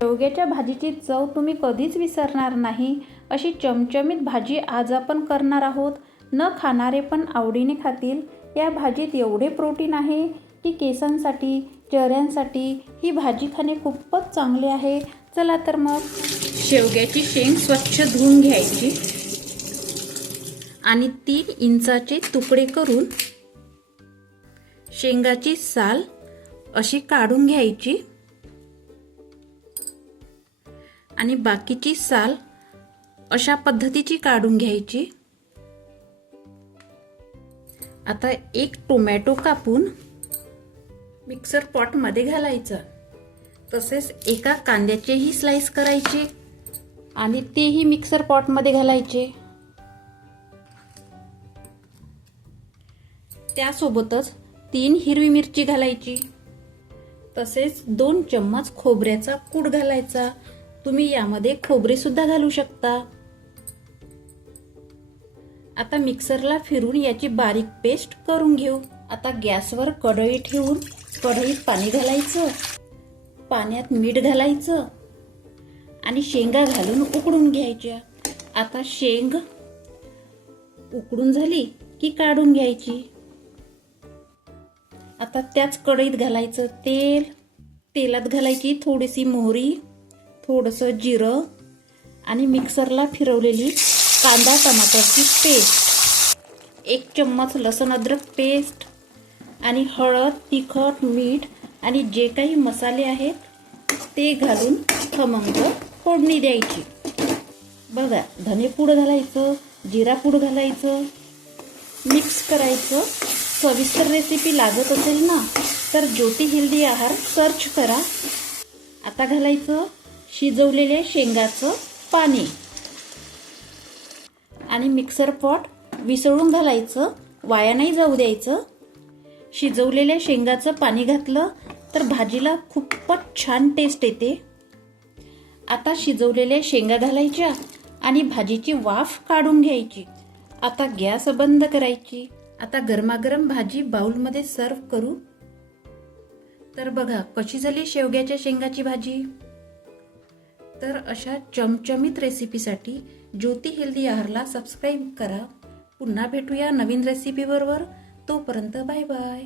शेवग्याच्या भाजीची चव तुम्ही कधीच विसरणार नाही. अशी चमचमीत भाजी आज आपण करणार आहोत. न खाणारे पण आवडीने खातील. या भाजीत एवढे प्रोटीन आहे की केसांसाठी, चेहऱ्यांसाठी ही भाजी खाणे खूपच चांगले आहे. चला तर मग शेवग्याची शेंग स्वच्छ धुवून घ्यायची आणि 3 इंचाचे तुकडे करून शेंगाची साल अशी काढून घ्यायची आणि बाकीची साल अशा पद्धतीची काढून घ्यायची. आता एक टोमॅटो कापून मिक्सर पॉट मध्ये घालायचा. तसेच एका कांद्याचेही स्लाइस करायचे आणि तेही मिक्सर पॉट मध्ये घालायचे. त्यासोबतच 3 हिरवी मिरची घालायची. तसेच 2 चम्मच खोबऱ्याचा कूट घालायचा. तुम्ही यामध्ये खोबरे सुद्धा घालू शकता. आता मिक्सरला फिरून याची बारीक पेस्ट करून घेऊ. आता गॅसवर कढई ठेवून कढईत पाणी घालायचं. पाण्यात मीठ घालायचं आणि शेंगा घालून उकडून घ्यायच्या. आता शेंग उकडून झाली की काढून घ्यायची. आता त्याच कढईत घालायचं तेल. तेलात घालायची थोडीशी मोहरी, थोडंसं जिरं आणि मिक्सरला फिरवलेली कांदा टमाटरची पेस्ट, 1 चम्मच लसूण अद्रक पेस्ट आणि हळद, तिखट, मीठ आणि जे काही मसाले आहेत ते घालून खमंग फोडणी द्यायची. बघा, धनेपूड घालायचं, जिरापूड घालायचं, मिक्स करायचं. सविस्तर रेसिपी लागत असेल ना तर ज्योती हेल्दी आहार सर्च करा. आता घालायचं शिजवलेले शेंगाचं पाणी आणि मिक्सर पॉट विसळून घालायचं. वाया नाही जाऊ द्यायचं. शिजवलेल्या शेंगाचं पाणी घातलं तर भाजीला खूपच छान टेस्ट येते. आता शिजवलेल्या शेंगा घालायच्या आणि भाजीची वाफ काढून घ्यायची. आता गॅस बंद करायची. आता गरमागरम भाजी बाउलमध्ये सर्व करू. तर बघा कशी झाली शेवग्याच्या शेंगाची भाजी. तर अशा चमचमीत रेसिपीसाठी ज्योती हेल्दी आहारला सबस्क्राईब करा. पुन्हा भेटूया नवीन रेसिपी बरोबर. तोपर्यंत बाय बाय.